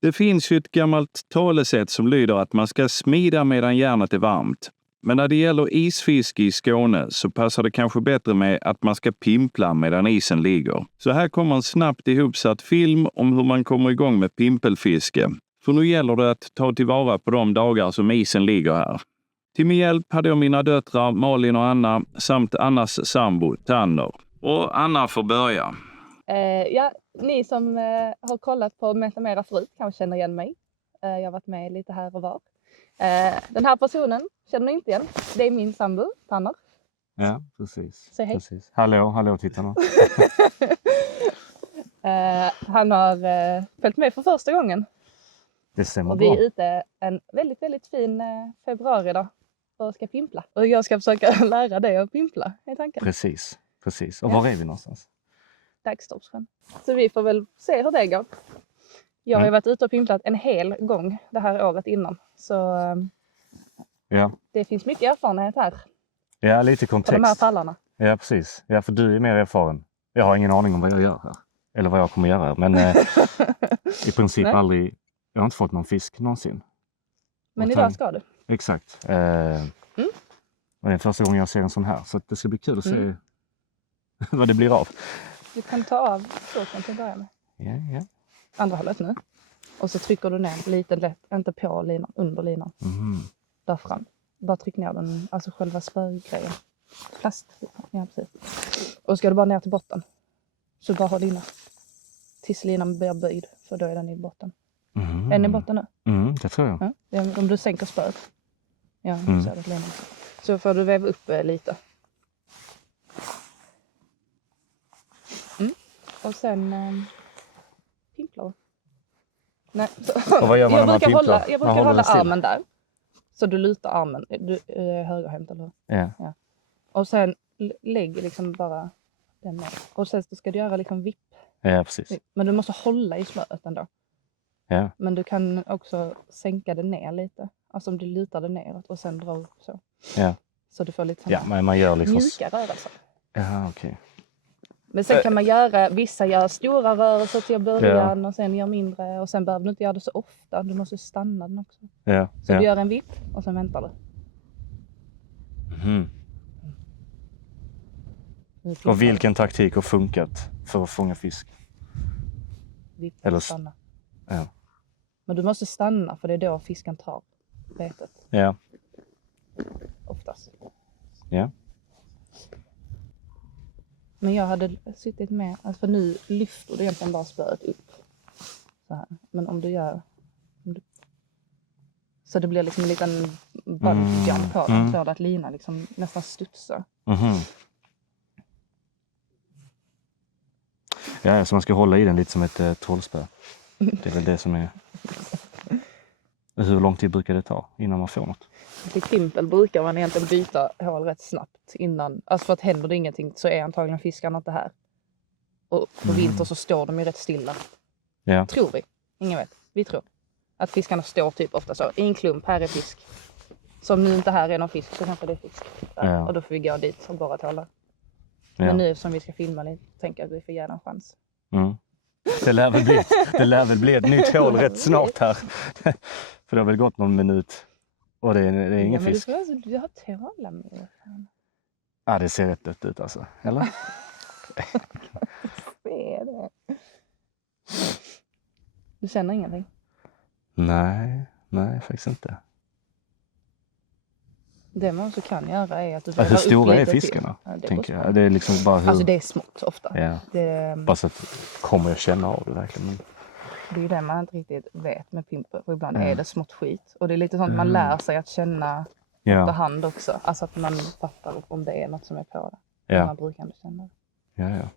Det finns ju ett gammalt talesätt som lyder att man ska smida medan järnet är varmt. Men när det gäller isfiske i Skåne så passar det kanske bättre med att man ska pimpla medan isen ligger. Så här kommer en snabbt ihopsatt film om hur man kommer igång med pimpelfiske. För nu gäller det att ta tillvara på de dagar som isen ligger här. Till min hjälp hade jag mina döttrar Malin och Anna samt Annas sambo Tanner. Och Anna får börja. Ja, ni som har kollat på Metamera förut kanske känner igen mig. Jag har varit med lite här och var. Den här personen känner ni inte igen. Det är min sambo, Tanner. Ja, precis. Säg hej. Precis. Hallå tittarna. Han har följt med för första gången. Det stämmer Och bra. vi är ute en väldigt, väldigt fin februari då och ska pimpla. Och jag ska försöka lära dig att pimpla i tanken. Precis. Och var är vi någonstans? Dagstorpssjön. Så vi får väl se hur det går. Jag har ju varit ute och pimplat en hel gång det här året innan. Så Ja. det finns mycket erfarenhet här. Ja, lite På de här kontext. pallarna. Ja, precis. Ja, för du är mer erfaren. Jag har ingen aning om vad jag gör här. Eller vad jag kommer göra. Men i princip Nej. aldrig. Jag har inte fått någon fisk någonsin. Men idag ska du. Exakt. Och det är första gången jag ser en sån här. Så att det ska bli kul att se vad det blir av. Du kan ta av ståken till att börja med. Ja. Andra hållet nu. Och så trycker du ner lite lätt. Inte på linan, under linan. Där fram. Bara tryck ner den, alltså själva spögrejen. Plast. Ja, precis. Och ska du bara ner till botten. Så bara håll inne. Tills linan blir böjd. För då är den i botten. Är den i botten nu? Det tror jag. Ja, om du sänker spöet. Ja, så är det linan. Så får du väva upp lite. Och sen pimplar du. Nej. Och vad gör man när man pimplar? Jag brukar hålla armen där. Så du lutar armen. Du är högerhänt, eller hur? Ja. Och sen lägg liksom bara den ner. Och sen ska du göra liksom vipp. Ja, precis. Men du måste hålla i spöet ändå. Ja. Men du kan också sänka det ner lite. Alltså om du lutar det neråt och sen dra upp så. Ja. Så du får lite Ja, men man gör liksom mjuka rörelser. Ja, okej. Men sen kan man göra, vissa gör stora rörelser till början och sen gör mindre. Och sen behöver du inte göra det så ofta. Du måste stanna den också. Ja. Så du gör en vipp och sen väntar du. Och vilken taktik har funkat för att fånga fisk? Vipp Eller och stanna. Ja. Men du måste stanna för det är då fisken tar betet. Ja. Oftast. Ja. Men jag hade suttit med, alltså för nu lyfter du egentligen bara spöet upp. Så här. Men om du gör, så det blir liksom en liten bungee på den, tror att linan liksom nästan studsar. Ja, så man ska hålla i den lite som ett trollspö. Det är väl det som är... Hur lång tid brukar det ta innan man får något? Till pimpel brukar man egentligen byta hål rätt snabbt innan. Alltså för att händer det ingenting så är antagligen fiskarna inte här. Och på vinter så står de ju rätt stilla. Ja. Tror vi. Ingen vet. Vi tror. Att fiskarna står typ ofta så. I en klump, här är fisk. Så om nu inte här är någon fisk så kanske det är fisk. Ja. Och då får vi gå dit och bara tala. Ja. Men nu som vi ska filma lite tänker jag att vi får ge en chans. Det lär väl bli ett nytt hål rätt snart här. För det har väl gått någon minut. Och det är ingen fisk. Men du har tålamod. Ja, det ser rätt dött ut alltså. Eller? Det är det. Du känner ingenting? Nej, faktiskt inte. Det man också kan göra är att du hur stora är fiskarna? Tänker jag. Det är liksom bara hur... Alltså det är smått ofta. Ja. Bara så att kommer jag känna av det verkligen. Men... Det är ju det man inte riktigt vet med pimpel. Och ibland är det smått skit. Och det är lite sånt man lär sig att känna på hand också. Alltså att man fattar om det är något som är på det. Ja. Man brukar ändå känna det. Ja.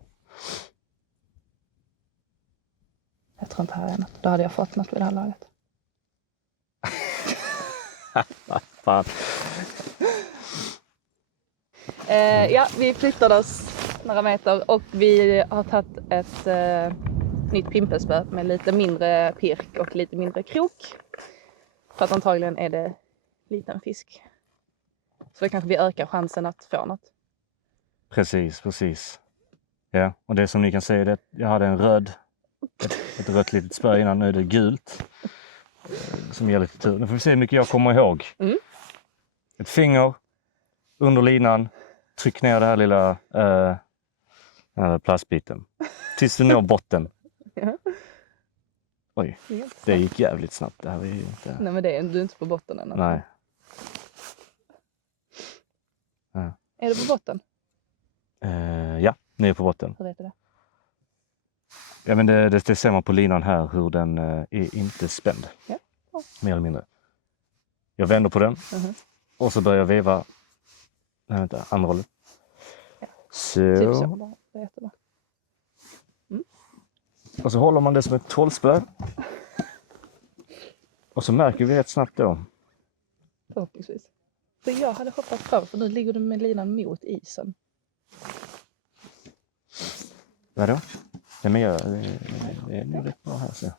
Jag tror inte här är något. Då hade jag fått något vid det här laget. Fan. Ja, vi flyttade oss några meter och vi har tagit ett nytt pimpelspö med lite mindre pirk och lite mindre krok. För att antagligen är det liten fisk. Så då kanske vi ökar chansen att få något. Precis. Ja, och det som ni kan se är att jag hade en röd, ett rött litet spö innan, nu är det gult. som ger lite tur. Nu får vi se hur mycket jag kommer ihåg. Mm. Ett finger under linan. Tryck ner det här lilla den här plastbiten. Tills du når botten. Ja. Oj, det gick jävligt snabbt. Det här var ju inte... Nej, men du är inte på botten än. Nej. Ja. Är du på botten? Ja, nu är jag på botten. Hur vet du det? Ja, men det ser man på linan här hur den är inte spänd. Ja. Mer eller mindre. Jag vänder på den. Och så börjar jag veva. Nej, vänta, andra hållet. Ja. Så. Typ så. Det är jättebra. Och så håller man det som ett trollspö. Och så märker vi rätt snabbt då. Förhoppningsvis. Så jag hade hoppat fram, för nu ligger du med linan mot isen. Vadå? Ja, men det är nog rätt bra här. Så.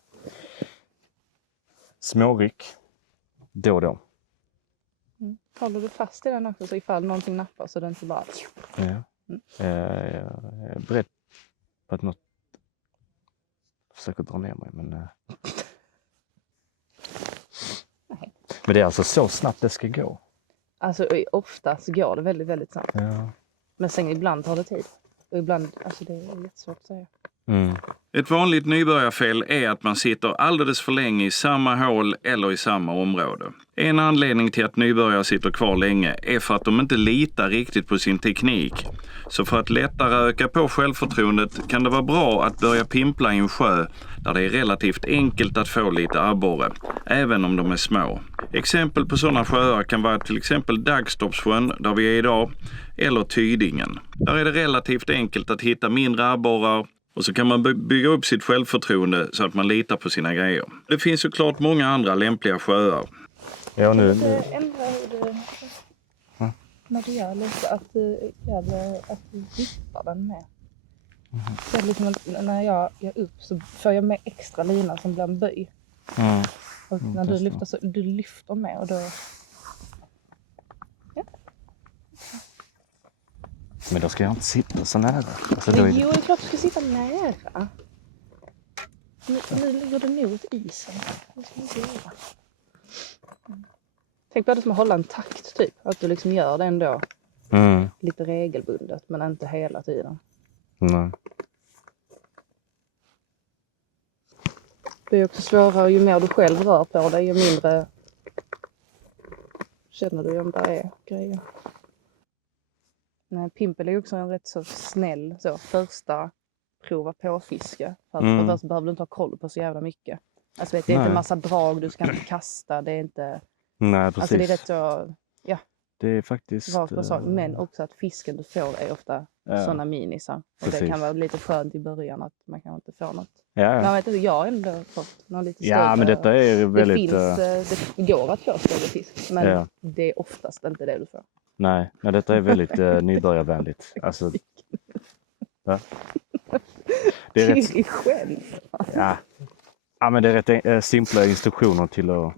Småryck. Då och då. Håller du fast i den också så ifall någonting nappar så den inte bara... Ja. Jag är beredd på att något försöker dra ner mig, men... Men det är alltså så snabbt det ska gå. Alltså oftast går det väldigt, väldigt snabbt. Ja. Men sen ibland tar det tid. Och ibland, alltså det är jättesvårt att säga. Mm. Ett vanligt nybörjarfel är att man sitter alldeles för länge i samma hål eller i samma område. En anledning till att nybörjare sitter kvar länge är för att de inte litar riktigt på sin teknik. Så för att lättare öka på självförtroendet kan det vara bra att börja pimpla i en sjö där det är relativt enkelt att få lite abborre, även om de är små. Exempel på sådana sjöar kan vara till exempel Dagstorpssjön, där vi är idag, eller Tydingen. Där är det relativt enkelt att hitta mindre abborrar. Och så kan man bygga upp sitt självförtroende så att man litar på sina grejer. Det finns såklart många andra lämpliga sjöar. Ja, nu... Ändra hur du... När du gör lite att du vippar den med. Så liksom, när jag gör upp så får jag med extra lina som blir en böj. Och när du lyfter så du lyfter med och då... Ja. Men då ska jag inte sitta så nära. Alltså, Jo, det är klart du ska sitta nära. Nu ligger du mot isen. Det ska inte göra. Tänk på det som att hålla en takt typ. Att du liksom gör det ändå lite regelbundet men inte hela tiden. Nej. Det är också svårare ju mer du själv rör på dig ju mindre känner du om det är grejer. Nej, pimpel är också en rätt så snäll så första prova på fiske. För först behöver du inte ha koll på så jävla mycket. Alltså vet, det är inte en massa drag du ska inte kasta, det är inte... Nej, precis. Alltså det är rätt så, ja. Det är faktiskt... Rakt på sak. Men också att fisken du får är ofta sådana minisar. Och precis. det kan vara lite skönt i början att man kan inte få något. Ja. Men jag vet inte, jag har ändå fått någon lite större... Ja, men detta är väldigt... Det går att få större fisk, men det är oftast inte det du får. Nej, detta är väldigt nybörjarvänligt. Alltså... Ja. Det är rätt... själv. Ja, men det är rätt simpla instruktioner till att...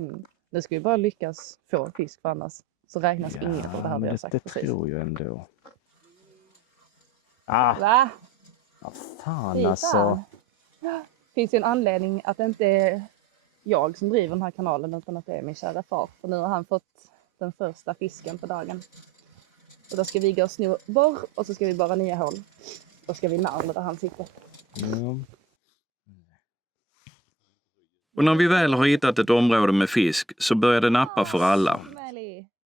Det ska ju bara lyckas få fisk, för annars så räknas inget av det här vi har sagt. Det precis. tror jag ändå. Va? Ja, fan alltså. Finns ju en anledning att det inte är jag som driver den här kanalen utan att det är min kära far. För nu har han fått den första fisken på dagen. Och då ska vi gå och sno borr och så ska vi borra nya hål. Då ska vi närma där han sitter. Och när vi väl har hittat ett område med fisk så börjar det nappa för alla.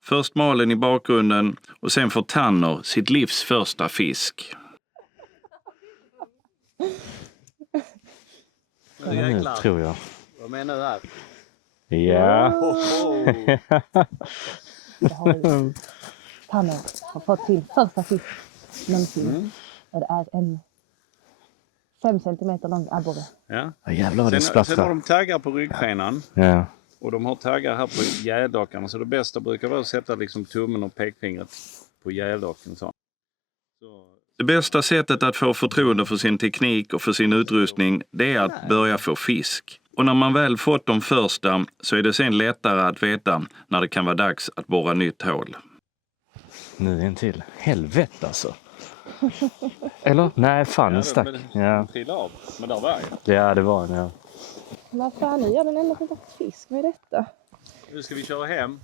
Först Malin i bakgrunden och sen får Tanner sitt livs första fisk. Nu tror jag. Vad menar du här? Ja. Tanner har fått till första fisk någonsin. Och det är en 5 centimeter lång abborre. Ja. Jävlar vad det Sen har splattrar. de taggar på ryggskenan. Ja. Och de har taggar här på gäldockan. Så det bästa brukar vara att sätta liksom tummen och pekfingret på gäldocken. Så. Det bästa sättet att få förtroende för sin teknik och för sin utrustning, det är att börja få fisk. Och när man väl fått de första så är det sen lättare att veta när det kan vara dags att borra nytt hål. Nu en till. Helvete alltså. Eller? Nej, fan den stack. Ja. Trilla av. Men där var jag. Ja, det var den, ja. Vad fan, nu gör den ändå inte fått fisk med detta. Nu ska vi köra hem.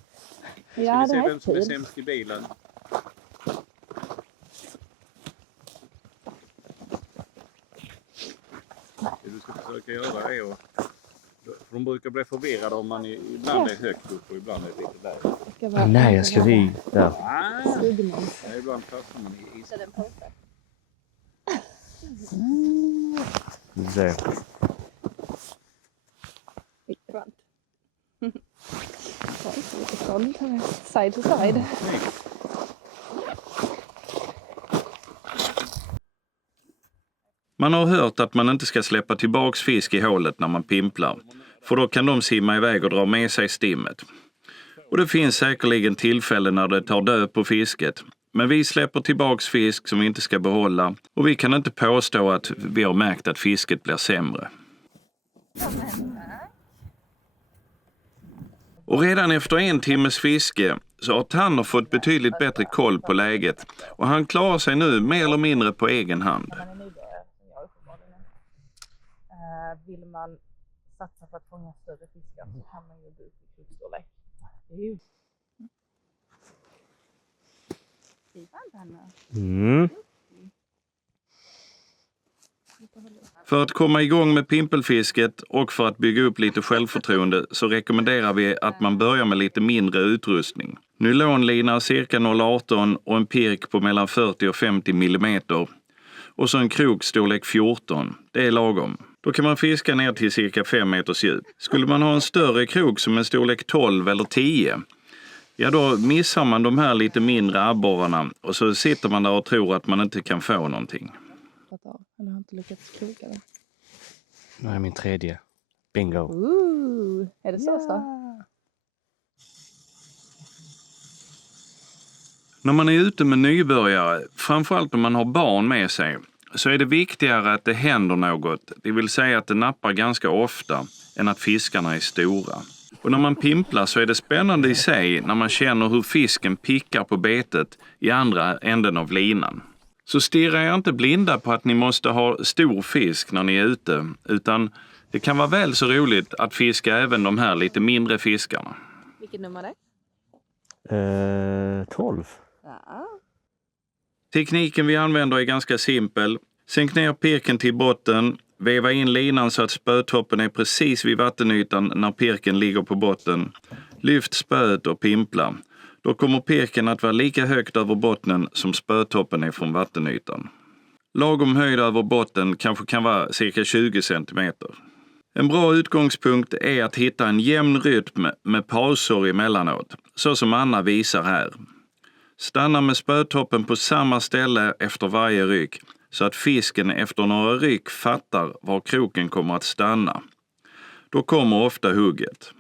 Ska Ja, vi det se här vem är som är kul. sämst i bilen. Det du ska försöka göra är att... För de brukar bli förvirrade om man ibland är högt upp och ibland är lite lägre. Nej, jag ska vi där. Ja, ibland fastnar man i isen. Vi ser. Skönt. Lite sånt här. Side to side. Man har hört att man inte ska släppa tillbaks fisk i hålet när man pimplar, för då kan de simma iväg och dra med sig stimmet. Och det finns säkerligen tillfällen när det tar död på fisket, men vi släpper tillbaks fisk som vi inte ska behålla och vi kan inte påstå att vi har märkt att fisket blir sämre. Och redan efter 1 timmes fiske så har Tanner fått betydligt bättre koll på läget och han klarar sig nu mer eller mindre på egen hand. Vill man satsa på att fånga större fiskar så kan man ju gå ut i kroksstorlek. För att komma igång med pimpelfisket och för att bygga upp lite självförtroende så rekommenderar vi att man börjar med lite mindre utrustning. Nylonlina cirka 0,18 och en pirk på mellan 40 och 50 millimeter. Och så en krok storlek 14. Det är lagom. Då kan man fiska ner till cirka 5 meters djup. Skulle man ha en större krok som en storlek 12 eller 10, ja då missar man de här lite mindre abborrarna och så sitter man där och tror att man inte kan få någonting. Eller har inte lyckats kroka det. Nu är min 3:e. Bingo. Är det så? När man är ute med nybörjare, framförallt om man har barn med sig, så är det viktigare att det händer något, det vill säga att det nappar ganska ofta, än att fiskarna är stora. Och när man pimplar så är det spännande i sig när man känner hur fisken pickar på betet i andra änden av linan. Så stirrar jag inte blinda på att ni måste ha stor fisk när ni är ute, utan det kan vara väl så roligt att fiska även de här lite mindre fiskarna. Vilket nummer är det? 12. Ja. Tekniken vi använder är ganska simpel. Sänk ner pirken till botten, veva in linan så att spötoppen är precis vid vattenytan när pirken ligger på botten. Lyft spöet och pimpla. Då kommer pirken att vara lika högt över bottnen som spötoppen är från vattenytan. Lagom höjd över botten kanske kan vara cirka 20 cm. En bra utgångspunkt är att hitta en jämn rytm med pauser emellanåt, så som Anna visar här. Stanna med spötoppen på samma ställe efter varje ryck, så att fisken efter några ryck fattar var kroken kommer att stanna. Då kommer ofta hugget.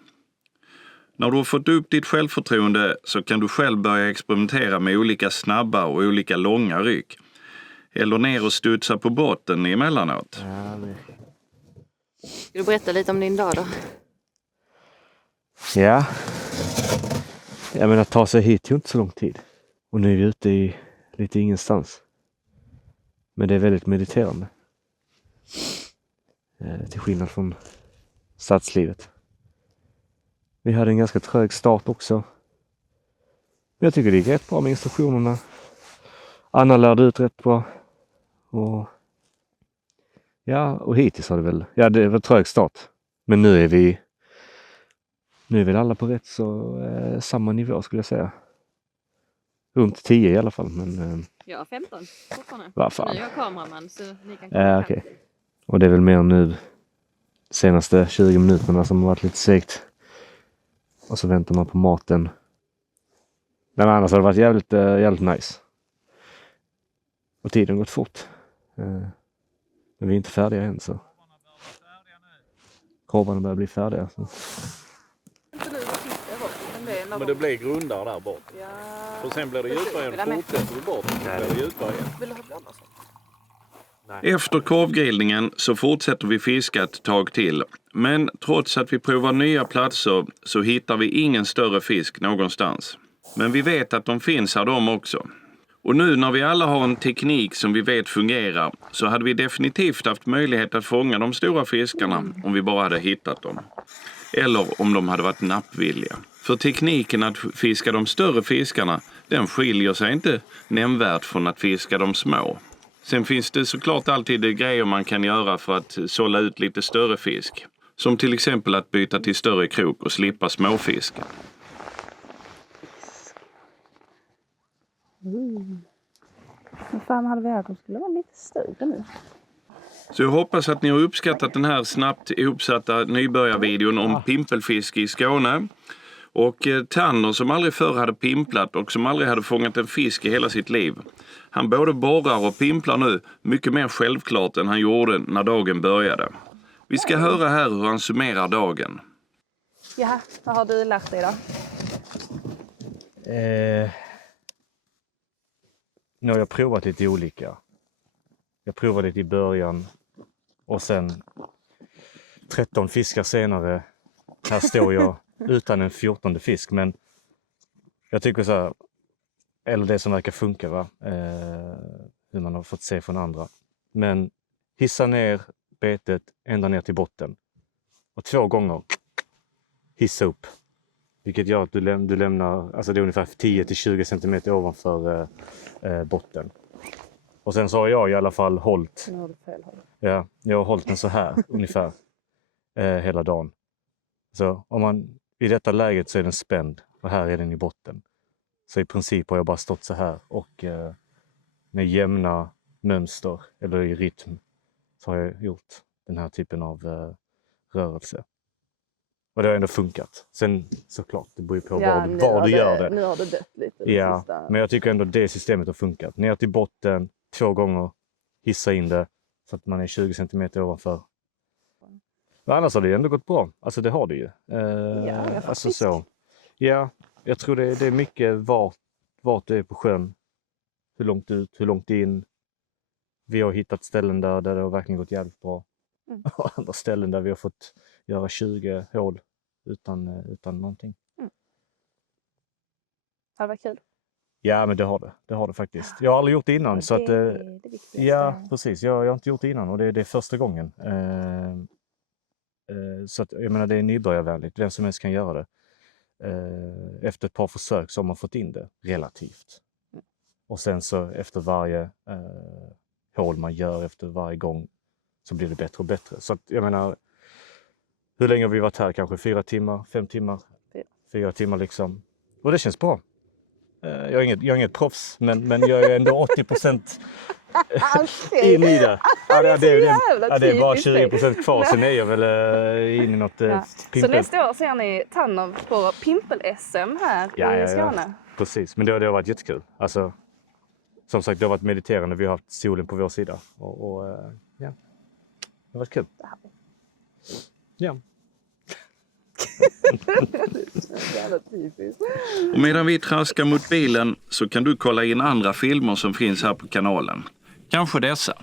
När du har fått upp ditt självförtroende så kan du själv börja experimentera med olika snabba och olika långa ryck. Eller ner och studsa på botten emellanåt. Ska du berätta lite om din dag då? Ja. Jag menar, att ta sig hit tog inte så lång tid. Och nu är vi ute i lite ingenstans. Men det är väldigt mediterande. Till skillnad från stadslivet. Vi hade en ganska trög start också. Men jag tycker det gick rätt bra med instruktionerna. Anna lärde ut rätt bra. Och hittills har det väl... Ja, det var trög start. Men nu är vi alla på rätt så samma nivå skulle jag säga. Runt 10 i alla fall. Men, Ja, 15 fortfarande. Vad fan. Nu är jag kameraman så ni kan komma okej. Och det är väl mer nu senaste 20 minuterna som har varit lite segt. Och så väntar man på maten. Men annars har det varit jävligt nice. Och tiden har gått fort. Men vi är inte färdiga än så. Korvarna börjar bli färdiga. Så. Men det blir grundar där bort. Ja. Och sen blir det djupare igen. Fortsätter du bort så blir det djupare igen. Vill du ha blåbär så? Efter korvgrillningen så fortsätter vi fiska ett tag till. Men trots att vi provar nya platser så hittar vi ingen större fisk någonstans. Men vi vet att de finns här de också. Och nu när vi alla har en teknik som vi vet fungerar så hade vi definitivt haft möjlighet att fånga de stora fiskarna om vi bara hade hittat dem. Eller om de hade varit nappvilliga. För tekniken att fiska de större fiskarna, den skiljer sig inte nämnvärt från att fiska de små. Sen finns det såklart alltid grejer man kan göra för att sålla ut lite större fisk. Som till exempel att byta till större krok och slippa småfisk. Men fan hade vi att de skulle vara lite större nu. Så jag hoppas att ni har uppskattat den här snabbt ihopsatta nybörjarvideon om pimpelfiske i Skåne. Och Tanner som aldrig förr hade pimplat och som aldrig hade fångat en fisk i hela sitt liv. Han både borrar och pimplar nu mycket mer självklart än han gjorde när dagen började. Vi ska höra här hur han summerar dagen. Ja, vad har du lärt dig då? Nu har jag provat lite olika. Jag provade det i början och sen 13 fiskar senare, här står jag utan en 14:e fisk. Men jag tycker så här, eller det som verkar funka va, hur man har fått se från andra. Men hissa ner betet ända ner till botten och 2 gånger hissa upp. Vilket gör att du lämnar, alltså det är ungefär 10-20 cm ovanför botten. Och sen så har jag i alla fall hållit. Nu har du fel håll. Ja, jag har hållit den så här ungefär hela dagen. Så om man i detta läget så är den spänd och här är den i botten. Så i princip har jag bara stått så här och med jämna mönster eller i rytm så har jag gjort den här typen av rörelse. Och det har ändå funkat. Sen såklart, det beror ju på var du gör det. Nu har det dött lite. Ja, men jag tycker ändå det systemet har funkat. Ner till botten, 2 gånger, hissa in det så att man är 20 cm ovanför. Men annars har det ändå gått bra. Alltså det har det ju. Alltså så. Ja, jag tror det är mycket vart det är på sjön. Hur långt ut, hur långt in. Vi har hittat ställen där det har verkligen gått jävligt bra. Och andra ställen där vi har fått göra 20 hål utan någonting. Har det varit kul? Ja, men det har det faktiskt. Jag har aldrig gjort det innan. Och så att, det viktigaste. ja, precis. Jag har inte gjort det innan och det är första gången. Så att, jag menar, det är nybörjarvänligt. Vem som helst kan göra det. Efter ett par försök så har man fått in det relativt. Och sen så efter varje hål man gör efter varje gång så blir det bättre och bättre. Så att, jag menar, hur länge har vi varit här? Kanske 4 timmar, 5 timmar? 4 timmar liksom. Och det känns bra. Jag är inget proffs, men jag är ändå 80% in i det. Det är bara 20% kvar, sen är jag väl in i något pimpel. Så nästa år ser ni Tanner på pimpel-SM här i Skåne? Ja, precis. Men det har varit jättekul. Alltså, som sagt, det har varit mediterande. Vi har haft solen på vår sida. Och ja, det har varit kul. Ja. Och medan vi traskar mot bilen så kan du kolla in andra filmer som finns här på kanalen. Kanske dessa.